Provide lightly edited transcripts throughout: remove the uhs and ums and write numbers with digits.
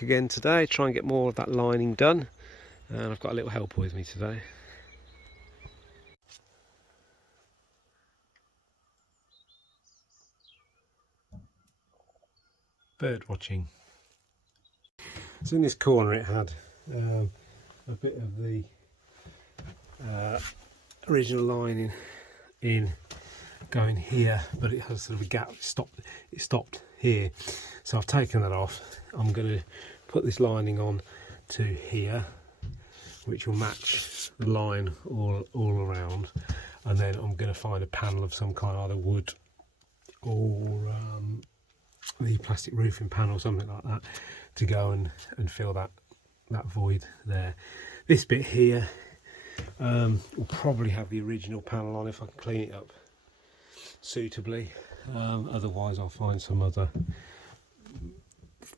back again today, try and get more of that lining done, and I've got a little helper with me today. Bird watching. So in this corner it had a bit of the original lining in going here, but it has sort of a gap. It stopped here, so I've taken that off. I'm going to put this lining on to here, which will match the line all around, and then I'm going to find a panel of some kind, either wood or the plastic roofing panel, something like that, to go and fill that void there. This bit here will probably have the original panel on if I can clean it up suitably. Otherwise I'll find some other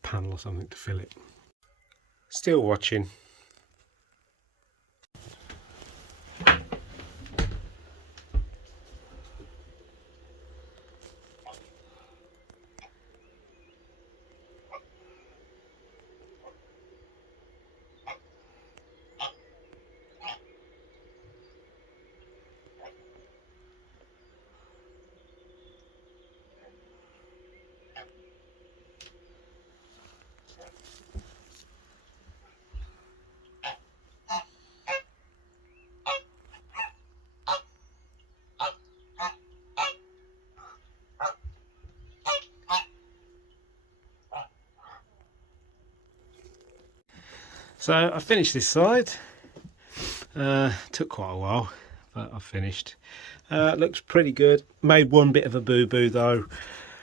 panel or something to fill it. Still watching. So I finished this side. Took quite a while, but I finished. Looks pretty good. Made one bit of a boo-boo though.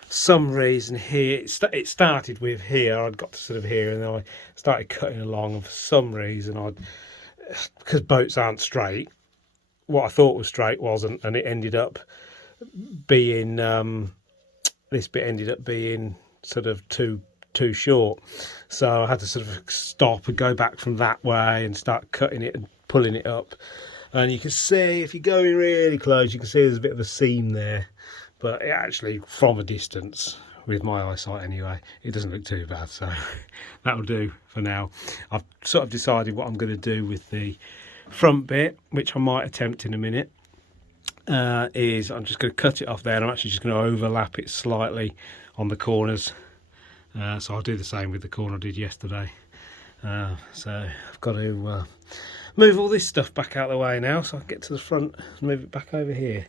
Some reason here, it started with here, I'd got to sort of here, and then I started cutting along, and for some reason because boats aren't straight, what I thought was straight wasn't, and it ended up being, this bit ended up being sort of too short, so I had to sort of stop and go back from that way and start cutting it and pulling it up. And you can see, if you're going really close, you can see there's a bit of a seam there, but it actually, from a distance, with my eyesight anyway, it doesn't look too bad, so that'll do for now. I've sort of decided what I'm going to do with the front bit, which I might attempt in a minute, is I'm just going to cut it off there, and I'm actually just going to overlap it slightly on the corners. So I'll do the same with the corner I did yesterday. So I've got to move all this stuff back out of the way now, so I can get to the front and move it back over here.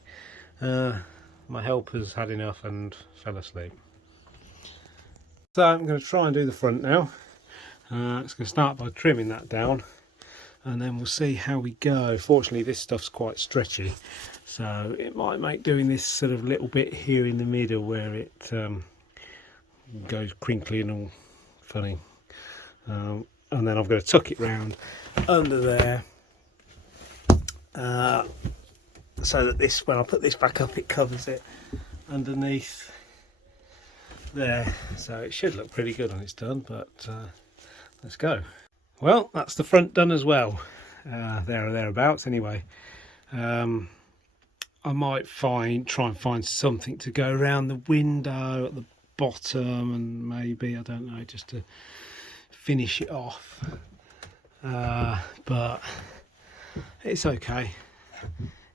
My helper's had enough and fell asleep. So I'm going to try and do the front now. It's going to start by trimming that down, and then we'll see how we go. Fortunately this stuff's quite stretchy, so it might make doing this sort of little bit here in the middle where it goes crinkly and all funny, and then I'm going to tuck it round under there, so that this, when I put this back up, it covers it underneath there, so it should look pretty good when it's done. But let's go. Well, that's the front done as well, there or thereabouts anyway. I might try and find something to go around the window at the bottom, and maybe, I don't know, just to finish it off, but it's okay,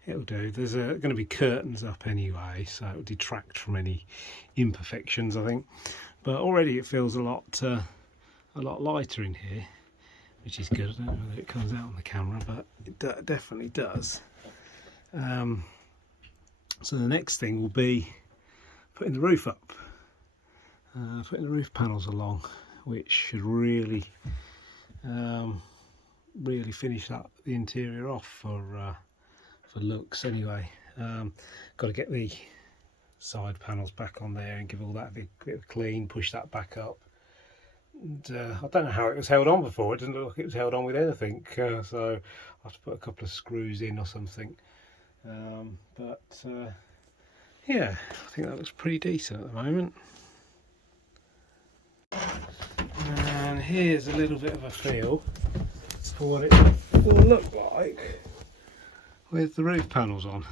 it'll do. There's going to be curtains up anyway, so it'll detract from any imperfections, I think. But already it feels a lot lighter in here, which is good. I don't know whether it comes out on the camera, but it definitely does. So the next thing will be putting the roof up, putting the roof panels along, which should really finish the interior off for looks anyway. Got to get the side panels back on there and give all that a bit of clean, push that back up. And I don't know how it was held on before. It didn't look like it was held on with anything, so I'll have to put a couple of screws in or something. But yeah, I think that looks pretty decent at the moment. And here's a little bit of a feel for what it will look like with the roof panels on.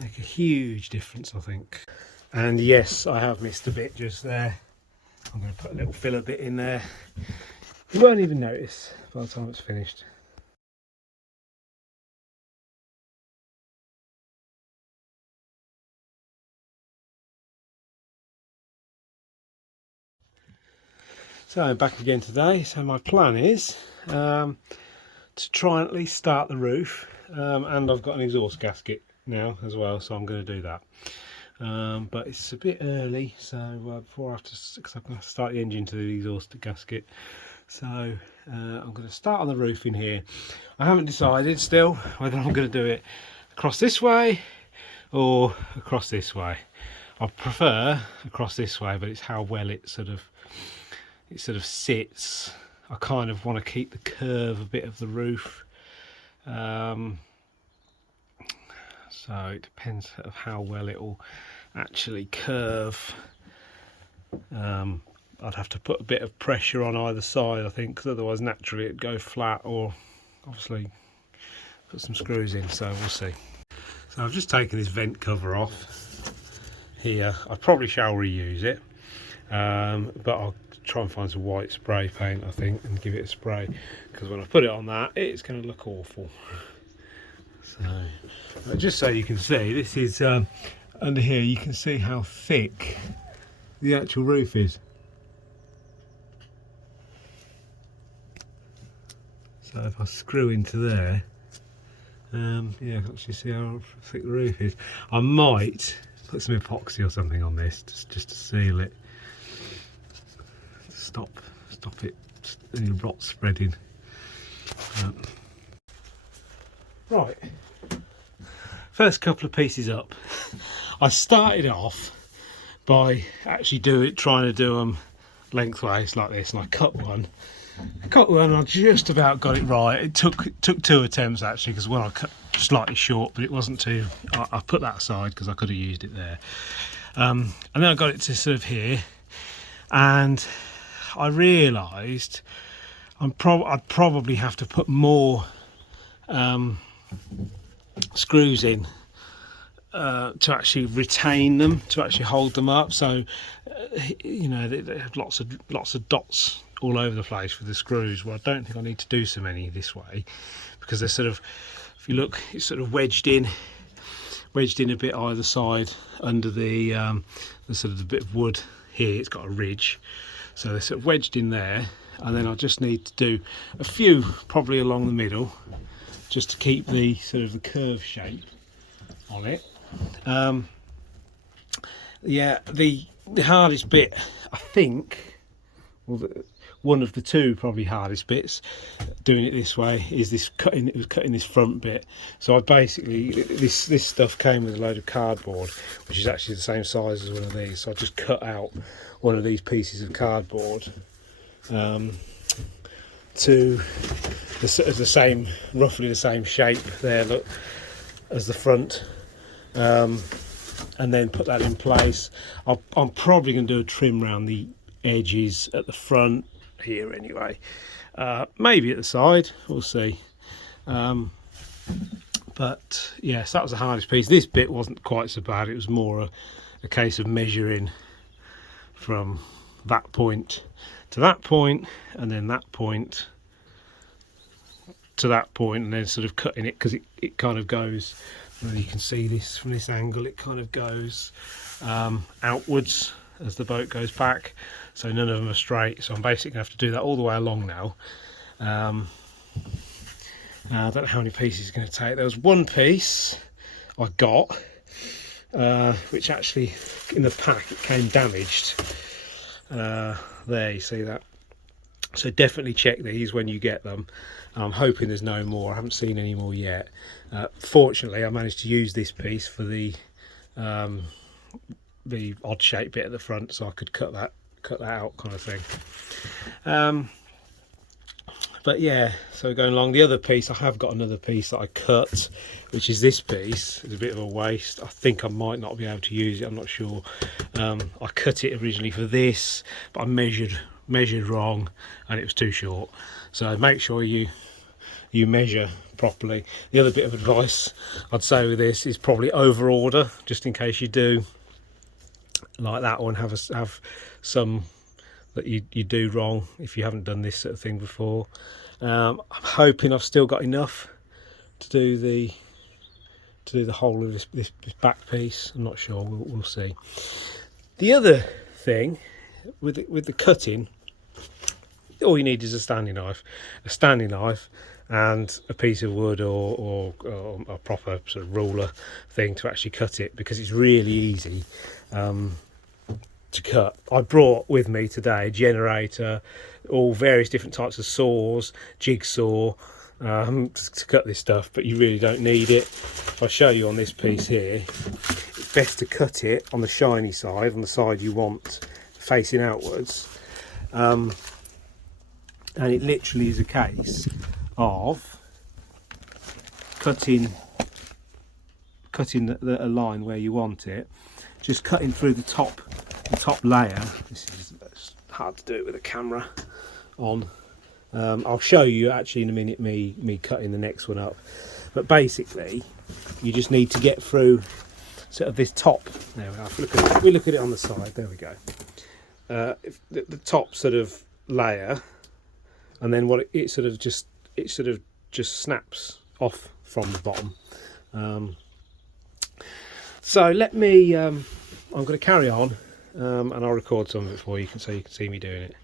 Make a huge difference, I think. And yes, I have missed a bit just there. I'm going to put a little filler bit in there. You won't even notice by the time it's finished. So back again today. So my plan is to try and at least start the roof, and I've got an exhaust gasket now as well, so I'm going to do that. But it's a bit early, so before I have to, because I'm going to start the engine to the exhaust gasket. So I'm going to start on the roof in here. I haven't decided still whether I'm going to do it across this way or across this way. I prefer across this way, but it's how well it sort of sits. I kind of want to keep the curve a bit of the roof, so it depends of how well it will actually curve. I'd have to put a bit of pressure on either side, I think, because otherwise naturally it'd go flat, or obviously put some screws in, so we'll see. So I've just taken this vent cover off here. I probably shall reuse it, but I'll try and find some white spray paint, I think, and give it a spray, because when I put it on that, it's going to look awful. So just so you can see, this is under here, you can see how thick the actual roof is. So if I screw into there, yeah, I can actually see how thick the roof is. I might put some epoxy or something on this just to seal it, to stop it, any rot spreading. Right, first couple of pieces up. I started off by actually trying to do them lengthways like this, and I cut one. I just about got it right. It took 2 attempts actually, because one I cut slightly short, but it wasn't too. I put that aside because I could have used it there. And then I got it to sort of here, and I realised I'd probably have to put more screws in to actually retain them, to actually hold them up. So you know, they have lots of dots all over the place with the screws. Well, I don't think I need to do so many this way, because they're sort of, if you look, it's sort of wedged in a bit either side under the sort of the bit of wood here. It's got a ridge, so they're sort of wedged in there, and then I just need to do a few probably along the middle, just to keep the sort of the curve shape on it. Yeah, the hardest bit, I think, well, one of the two probably hardest bits doing it this way is this cutting this front bit. So I basically, this stuff came with a load of cardboard, which is actually the same size as one of these. So I just cut out one of these pieces of cardboard to the same, roughly the same shape there, look, as the front, and then put that in place. I'm probably going to do a trim around the edges at the front here anyway, maybe at the side, we'll see. But yes, that was the hardest piece. This bit wasn't quite so bad. It was more a case of measuring from that point to that point, and then that point to that point, and then sort of cutting it, because it kind of goes, you can see this from this angle, it kind of goes outwards as the boat goes back, so none of them are straight. So I'm basically going to have to do that all the way along now. I don't know how many pieces it's going to take. There was one piece I got, which actually in the pack it came damaged. There, you see that? So definitely check these when you get them. I'm hoping there's no more. I haven't seen any more yet. Fortunately, I managed to use this piece for the odd shaped bit at the front, so I could cut that out, kind of thing. But yeah, so going along the other piece, I have got another piece that I cut, which is this piece. It's a bit of a waste. I think I might not be able to use it, I'm not sure. I cut it originally for this, but I measured wrong and it was too short. So make sure you you measure properly. The other bit of advice I'd say with this is probably over order, just in case you do like that one, have some that you do wrong if you haven't done this sort of thing before. I'm hoping I've still got enough to do the whole of this back piece. I'm not sure, we'll see. The other thing with the cutting, all you need is a standing knife and a piece of wood or a proper sort of ruler thing to actually cut it, because it's really easy to cut. I brought with me today a generator, all various different types of saws, jigsaw, to cut this stuff, but you really don't need it. If I show you on this piece here, it's best to cut it on the shiny side, on the side you want facing outwards, and it literally is a case of cutting a line where you want it, just cutting through the top layer. This is hard to do it with a camera on. I'll show you actually in a minute me cutting the next one up, but basically you just need to get through sort of this top. There we are. If we look at it on the side, there we go. The top sort of layer, and then what it sort of just snaps off from the bottom. So let me I'm going to carry on, and I'll record some of it for you, so you can see me doing it.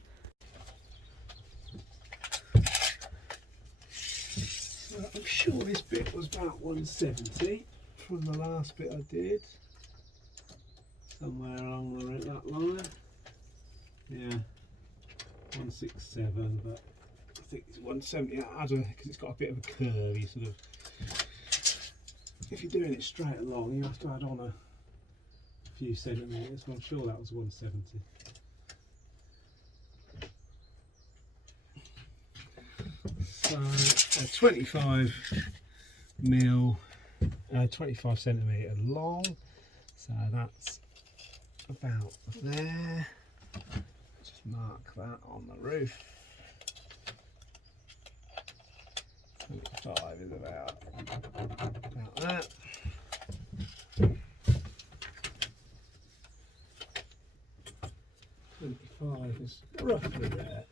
So I'm sure this bit was about 170 from the last bit I did, somewhere along that line. Yeah, 167, but I think it's 170. Because it's got a bit of a curve. You sort of, if you're doing it straight along, you have to add on a few centimetres. So I'm sure that was 170. So 25 mil, 25 centimetre long. So that's about there. Just mark that on the roof. 25 is about that. 25 is roughly there.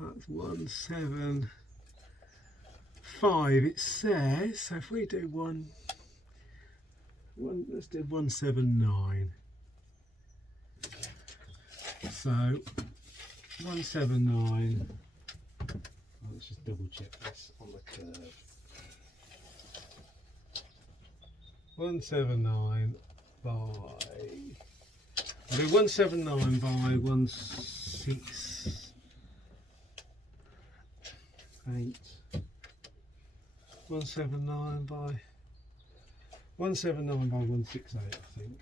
That's 175 it says. So if we do let's do 179. So 179. Let's just double check this on the curve. 179 by, I'll do 179 by 168. 179 by 168, I think.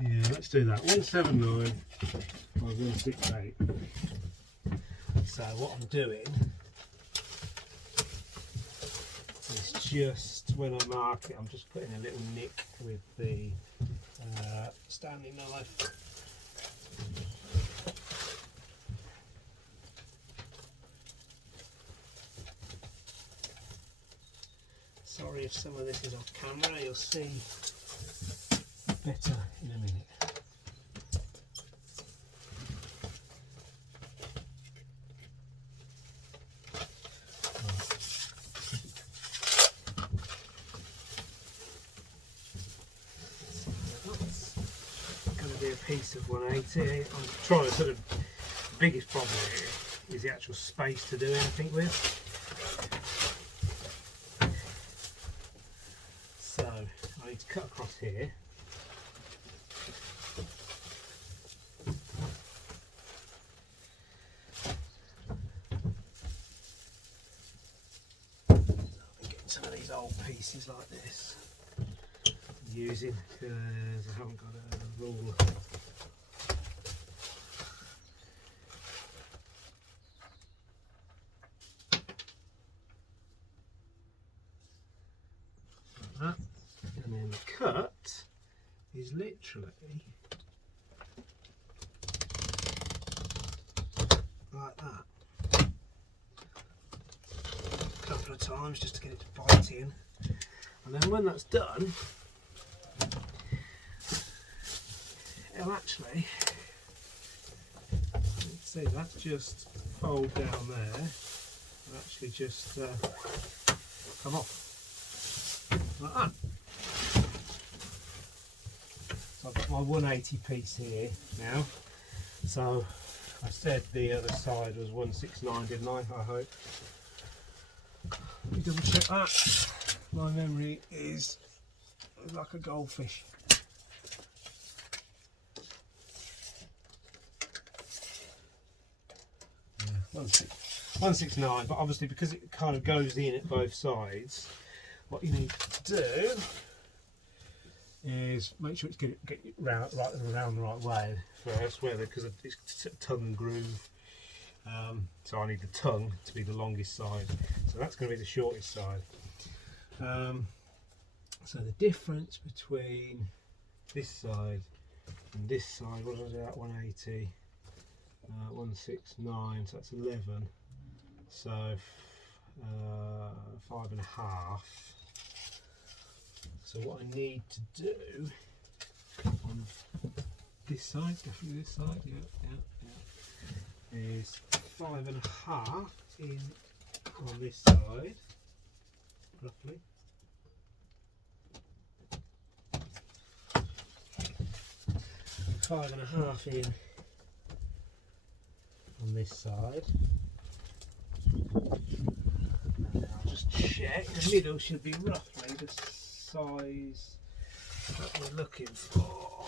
Yeah, let's do that. 179 by 168. So what I'm doing is, just when I mark it, I'm just putting a little nick with the standing knife. Sorry if some of this is off camera, you'll see better in a minute. A piece of 180. I'm trying to sort of, the biggest problem here is the actual space to do anything with. So I need to cut across here. I'll be getting some of these old pieces like this. using because I haven't got a ruler. Like that. And then the cut is literally like that. A couple of times just to get it to bite in. And then when that's done, it'll actually, see, that's just fold down there and actually just come off like that. So I've got my 180 piece here now. So I said the other side was 169, didn't I? I hope. Let me double check that. My memory is like a goldfish. Yeah, 169, but obviously because it kind of goes in at both sides, what you need to do is make sure it's get it round, right around the right way first, because it's a tongue groove. So I need the tongue to be the longest side, so that's going to be the shortest side. So the difference between this side and this side, what was that? 180, 169, so that's 11. So 5.5. So what I need to do on this side, definitely this side, yeah, is 5.5 in on this side, roughly. Five and a half in on this side. And I'll just check, the middle should be roughly the size that we're looking for.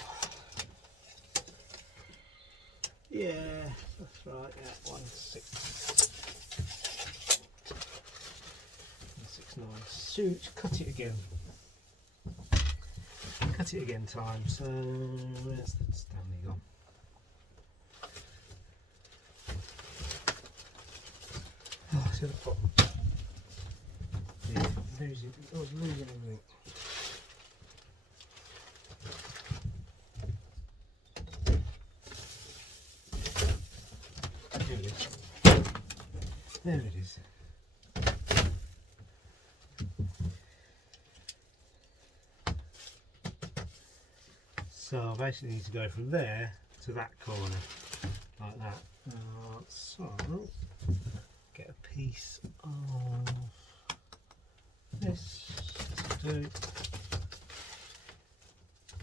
Yeah, that's right, yeah, 169. Suit, cut it again. Cut it again time, so where's the Stanley gone? Oh, it's at the bottom. Yeah, I was losing everything. There it is. There it is. So I basically need to go from there to that corner, like that. So get a piece of this to do.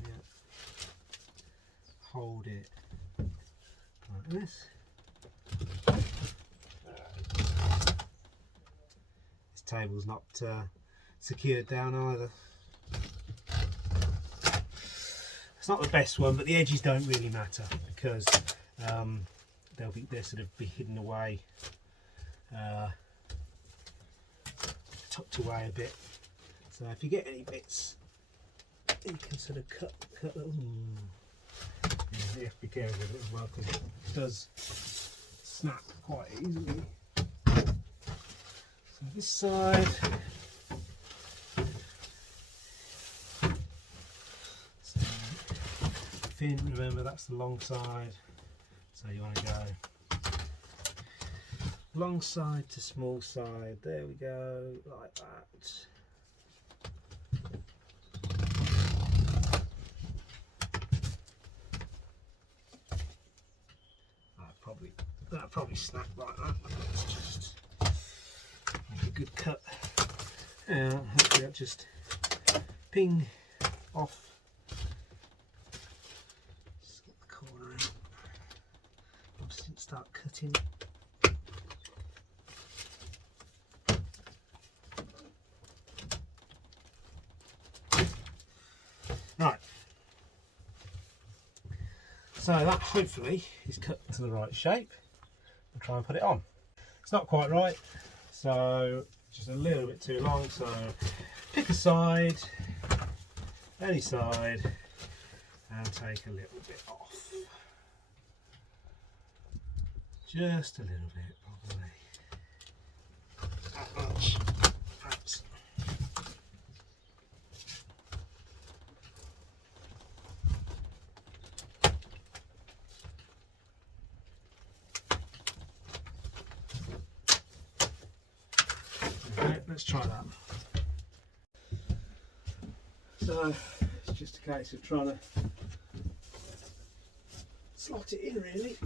Yeah. Hold it like this. This table's not secured down either. It's not the best one, but the edges don't really matter because they'll sort of be hidden away, tucked away a bit. So if you get any bits, you can sort of cut them. Yeah, you have to be careful with it as well because it does snap quite easily. So this side. Thin, remember that's the long side, so you want to go long side to small side, there we go, like that. That'll probably snap like that. Let's just make a good cut. Hopefully that just ping off. Start cutting. Right, so that hopefully is cut to the right shape. I'll try and put it on. It's not quite right, so just a little bit too long, so pick a side any side and take a little bit off. Just a little bit, probably. That much, perhaps. Okay, let's try that. So it's just a case of trying to slot it in, really.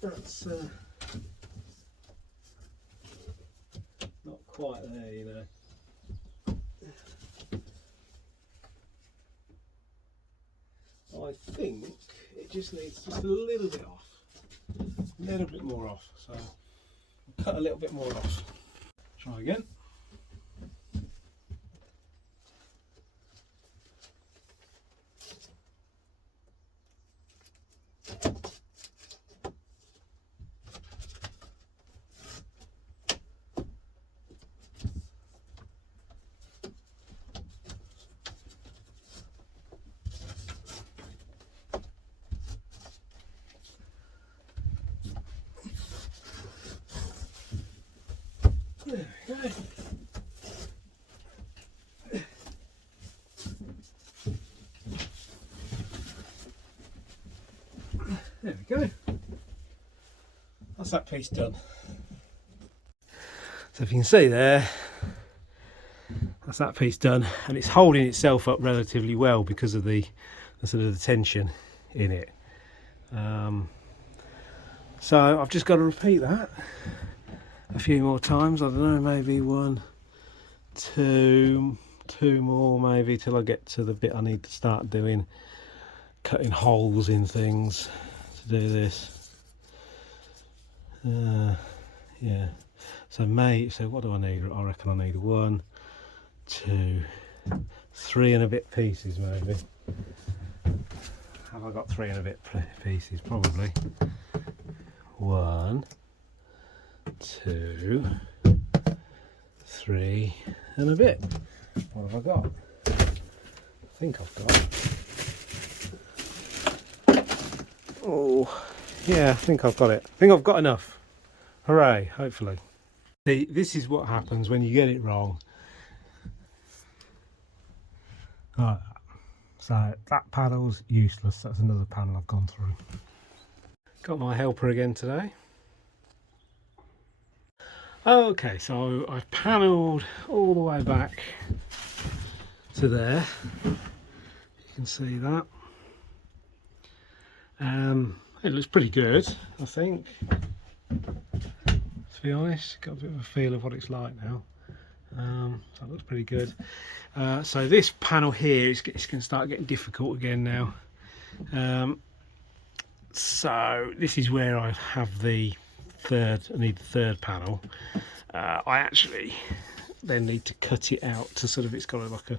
That's not quite there, you know. I think it just needs just a little bit off, a little bit more off. So I'll cut a little bit more off. Try again. There we go. There we go. That's that piece done. So if you can see there, that's that piece done, and it's holding itself up relatively well because of the sort of the tension in it. So I've just got to repeat that a few more times. I don't know, maybe one, two more maybe, till I get to the bit I need to start doing, cutting holes in things to do this. Yeah, so what do I need? I reckon I need 1, 2, 3 and a bit pieces maybe. Have I got 3 and a bit pieces? Probably. 1, 2, 3 and a bit. What have I got? I think I've got... Oh, yeah, I think I've got it. I think I've got enough. Hooray, hopefully. See, this is what happens when you get it wrong. Like that. So that panel's useless. That's another panel I've gone through. Got my helper again today. Okay, so I've panelled all the way back to there. You can see that. It looks pretty good, I think. To be honest, got a bit of a feel of what it's like now. So it looks pretty good. So this panel here is going to start getting difficult again now. So this is where I have the third. I need the third panel. I actually then need to cut it out to sort of, it's got like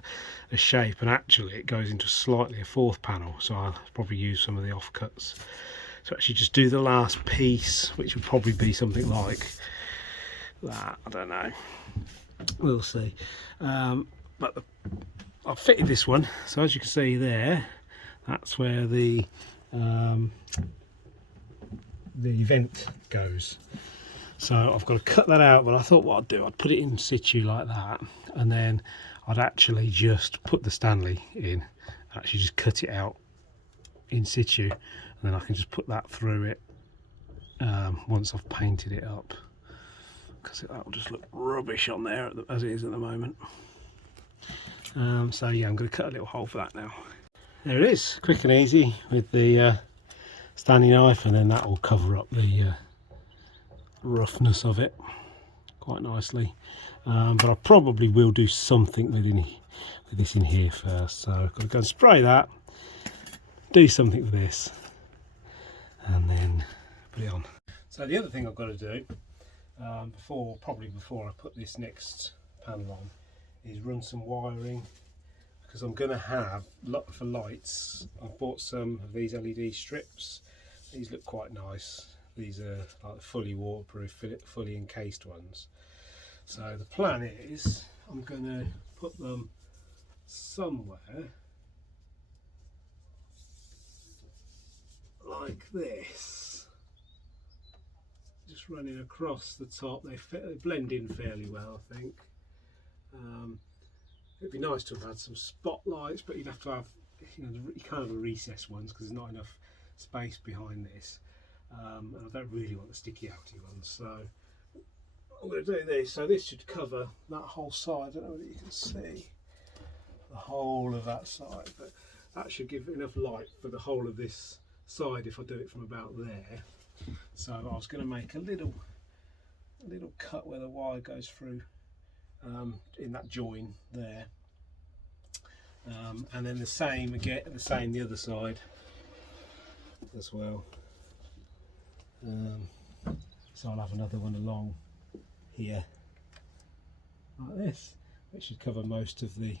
a shape, and actually it goes into slightly a fourth panel. So I'll probably use some of the offcuts. So actually just do the last piece, which would probably be something like that. I don't know. We'll see. But I've fitted this one, so as you can see there, that's where the vent goes. So I've got to cut that out, but I thought what I'd do, I'd put it in situ like that, and then I'd actually just put the Stanley in, actually just cut it out in situ, and then I can just put that through it once I've painted it up, because that will just look rubbish on there as it is at the moment. So yeah, I'm going to cut a little hole for that now. There it is, quick and easy with the Stanley knife, and then that will cover up the roughness of it quite nicely. But I probably will do something with this in here first. So I've got to go and spray that, do something with this, and then put it on. So the other thing I've got to do probably before I put this next panel on, is run some wiring, because I'm going to have for lights. I've bought some of these LED strips. These look quite nice. These are like fully waterproof, fully encased ones. So the plan is I'm going to put them somewhere like this, just running across the top. They blend in fairly well, I think. It'd be nice to have had some spotlights, but you'd have to have, you know, you can't have a recessed ones because there's not enough space behind this, and I don't really want the sticky outy ones, so I'm going to do this. So this should cover that whole side. I don't know whether you can see the whole of that side, but that should give enough light for the whole of this side if I do it from about there. So I was going to make a little cut where the wire goes through in that join there, and then the same again, the other side as well. So I'll have another one along here like this, which should cover most of the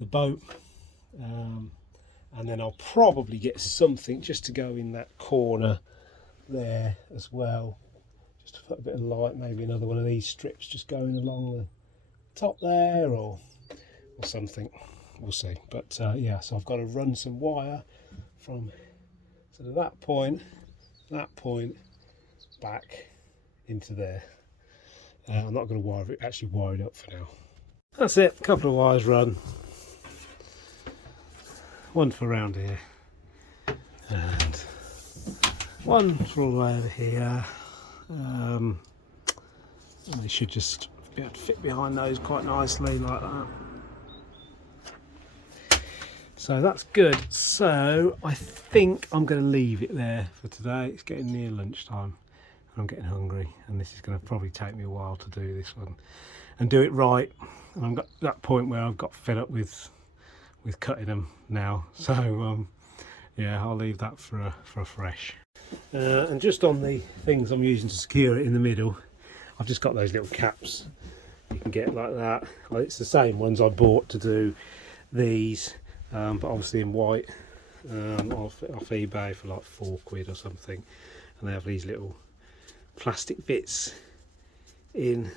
boat, and then I'll probably get something just to go in that corner there as well, just to put a bit of light, maybe another one of these strips just going along the top there, or something, we'll see. But yeah, so I've got to run some wire from sort of that point back into there. I'm not going to actually wire it up for now. That's it, a couple of wires run, one for around here and one for all the way over here. And they should just be able to fit behind those quite nicely like that. So that's good. So I think I'm going to leave it there for today. It's getting near lunchtime and I'm getting hungry, and this is going to probably take me a while to do this one and do it right. And I've got that point where I've got fed up with cutting them now. So yeah, I'll leave that for a fresh. And just on the things I'm using to secure it in the middle, I've just got those little caps you can get like that. Well, it's the same ones I bought to do these, but obviously in white, off eBay for like £4 or something, and they have these little plastic bits in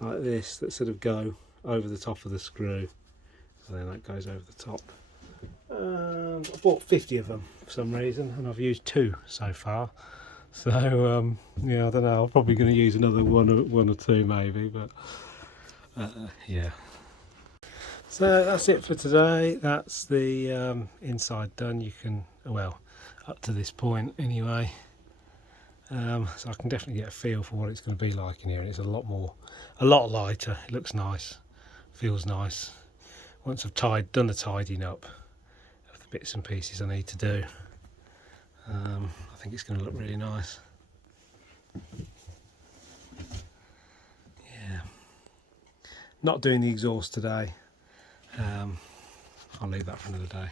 like this that sort of go over the top of the screw, and then that goes over the top. I bought 50 of them for some reason, and I've used 2 so far. So yeah, I don't know. I'm probably going to use another one or 2 maybe, but yeah. So that's it for today. That's the inside done. You can, well, up to this point anyway. So I can definitely get a feel for what it's going to be like in here, and it's a lot lighter. It looks nice, feels nice. Once I've done the tidying up of the bits and pieces I need to do, I think it's going to look really nice. Yeah. Not doing the exhaust today. I'll leave that for another day.